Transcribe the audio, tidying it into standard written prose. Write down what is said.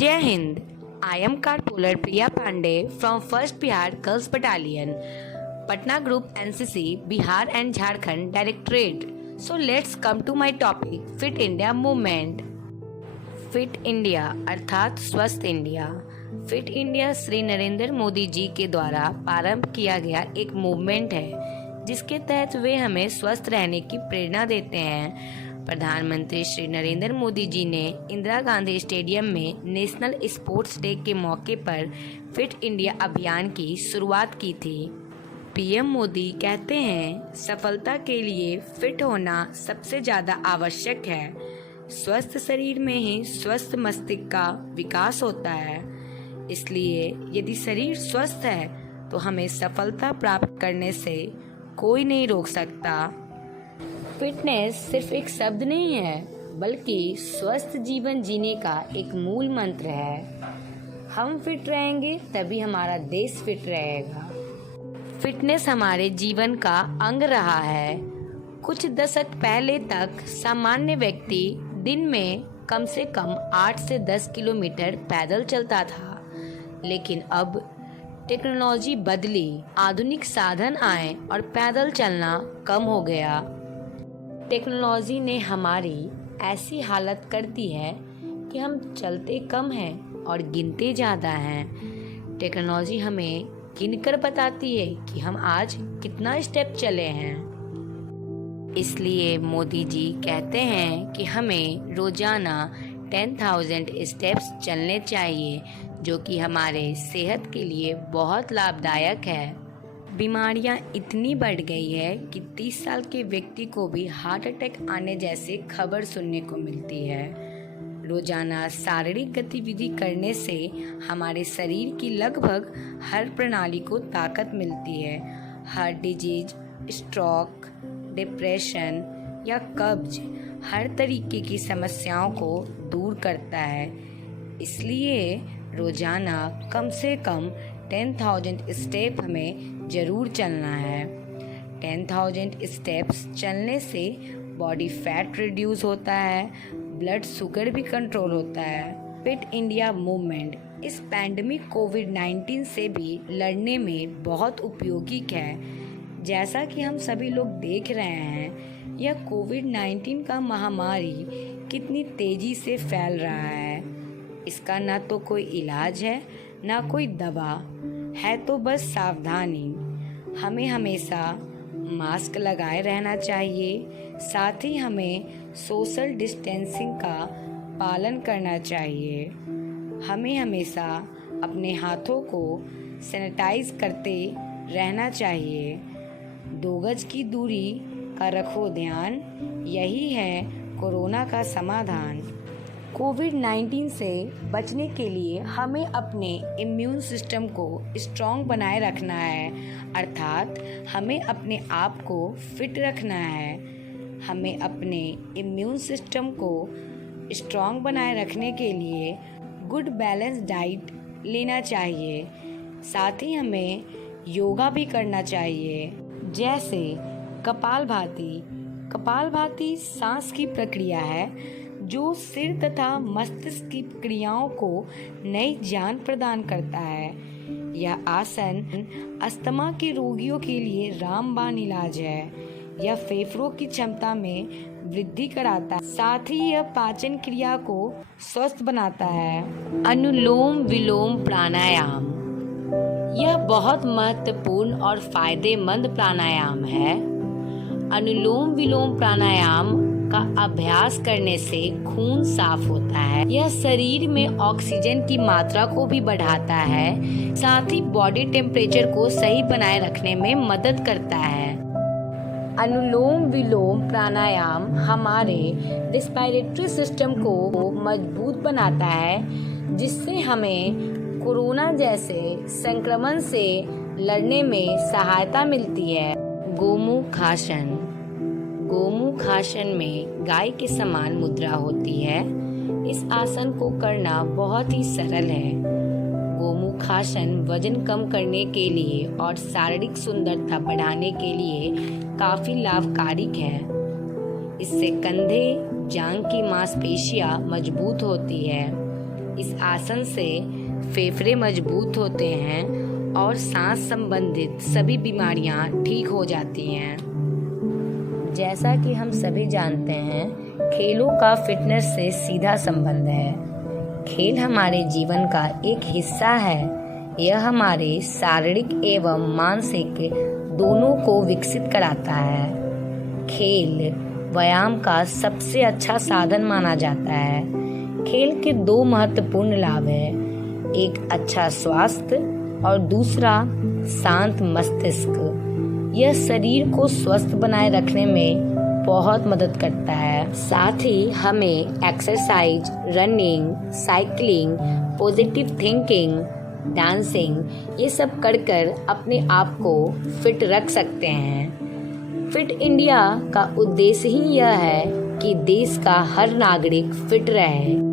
Jai Hind. I am Carpooler Priya Pandey from 1st Bihar Girls Battalion, Patna Group NCC, Bihar and Jharkhand Directorate. So let's come to my topic, Fit India Movement. Fit India अर्थात स्वस्थ India. Fit India Shri Narendra Modi ji के द्वारा प्रारंभ किया गया एक movement है जिसके तहत वे हमें स्वस्थ रहने की प्रेरणा देते हैं। प्रधानमंत्री श्री नरेंद्र मोदी जी ने इंदिरा गांधी स्टेडियम में नेशनल स्पोर्ट्स डे के मौके पर फिट इंडिया अभियान की शुरुआत की थी। पीएम मोदी कहते हैं, सफलता के लिए फिट होना सबसे ज़्यादा आवश्यक है। स्वस्थ शरीर में ही स्वस्थ मस्तिष्क का विकास होता है। इसलिए यदि शरीर स्वस्थ है तो हमें सफलता प्राप्त करने से कोई नहीं रोक सकता। फिटनेस सिर्फ एक शब्द नहीं है बल्कि स्वस्थ जीवन जीने का एक मूल मंत्र है। हम फिट रहेंगे तभी हमारा देश फिट रहेगा। फिटनेस हमारे जीवन का अंग रहा है। कुछ दशक पहले तक सामान्य व्यक्ति दिन में कम से कम 8 से 10 किलोमीटर पैदल चलता था, लेकिन अब टेक्नोलॉजी बदली, आधुनिक साधन आए और पैदल चलना कम हो गया। टेक्नोलॉजी ने हमारी ऐसी हालत कर दी है कि हम चलते कम हैं और गिनते ज़्यादा हैं। टेक्नोलॉजी हमें गिनकर बताती है कि हम आज कितना स्टेप चले हैं। इसलिए मोदी जी कहते हैं कि हमें रोजाना 10,000 स्टेप्स चलने चाहिए, जो कि हमारे सेहत के लिए बहुत लाभदायक है। बीमारियां इतनी बढ़ गई है कि 30 साल के व्यक्ति को भी हार्ट अटैक आने जैसे खबर सुनने को मिलती है। रोजाना शारीरिक गतिविधि करने से हमारे शरीर की लगभग हर प्रणाली को ताकत मिलती है। हार्ट डिजीज, स्ट्रोक, डिप्रेशन या कब्ज हर तरीके की समस्याओं को दूर करता है। इसलिए रोजाना कम से कम 10,000 स्टेप हमें ज़रूर चलना है। 10,000 स्टेप्स चलने से बॉडी फैट रिड्यूस होता है, ब्लड शुगर भी कंट्रोल होता है। फिट इंडिया मूवमेंट इस पैंडेमिक कोविड-19 से भी लड़ने में बहुत उपयोगी है। जैसा कि हम सभी लोग देख रहे हैं, यह कोविड-19 का महामारी कितनी तेजी से फैल रहा है। इसका ना तो कोई इलाज है ना कोई दवा है, तो बस सावधानी। हमें हमेशा मास्क लगाए रहना चाहिए, साथ ही हमें सोशल डिस्टेंसिंग का पालन करना चाहिए। हमें हमेशा अपने हाथों को सैनिटाइज करते रहना चाहिए। 2 गज की दूरी का रखो ध्यान, यही है कोरोना का समाधान। कोविड-19 से बचने के लिए हमें अपने इम्यून सिस्टम को स्ट्रॉन्ग बनाए रखना है, अर्थात हमें अपने आप को फिट रखना है। हमें अपने इम्यून सिस्टम को स्ट्रॉन्ग बनाए रखने के लिए गुड बैलेंस डाइट लेना चाहिए। साथ ही हमें योगा भी करना चाहिए, जैसे कपालभाति। कपालभाति सांस की प्रक्रिया है जो सिर तथा मस्तिष्क की क्रियाओं को नई जान प्रदान करता है। यह आसन अस्थमा के रोगियों के लिए रामबाण इलाज है। यह फेफड़ों की क्षमता में वृद्धि कराता है, साथ ही यह पाचन क्रिया को स्वस्थ बनाता है। अनुलोम विलोम प्राणायाम, यह बहुत महत्वपूर्ण और फायदेमंद प्राणायाम है। अनुलोम विलोम प्राणायाम का अभ्यास करने से खून साफ होता है। यह शरीर में ऑक्सीजन की मात्रा को भी बढ़ाता है, साथ ही बॉडी टेम्परेचर को सही बनाए रखने में मदद करता है। अनुलोम विलोम प्राणायाम हमारे रेस्पिरेटरी सिस्टम को मजबूत बनाता है, जिससे हमें कोरोना जैसे संक्रमण से लड़ने में सहायता मिलती है। गोमुखासन, गोमुखासन में गाय के समान मुद्रा होती है। इस आसन को करना बहुत ही सरल है। गोमुखासन वजन कम करने के लिए और शारीरिक सुंदरता बढ़ाने के लिए काफी लाभकारी है। इससे कंधे, जांघ की मांसपेशियां मजबूत होती है। इस आसन से फेफड़े मजबूत होते हैं और सांस संबंधित सभी बीमारियां ठीक हो जाती हैं। जैसा कि हम सभी जानते हैं, खेलों का फिटनेस से सीधा संबंध है। खेल हमारे जीवन का एक हिस्सा है। यह हमारे शारीरिक एवं मानसिक दोनों को विकसित कराता है। खेल व्यायाम का सबसे अच्छा साधन माना जाता है। खेल के 2 महत्वपूर्ण लाभ हैं, एक अच्छा स्वास्थ्य और दूसरा शांत मस्तिष्क। यह शरीर को स्वस्थ बनाए रखने में बहुत मदद करता है। साथ ही हमें exercise, running, cycling, positive thinking, dancing ये सब कर अपने आप को फिट रख सकते हैं। फिट इंडिया का उद्देश्य ही यह है कि देश का हर नागरिक फिट रहे।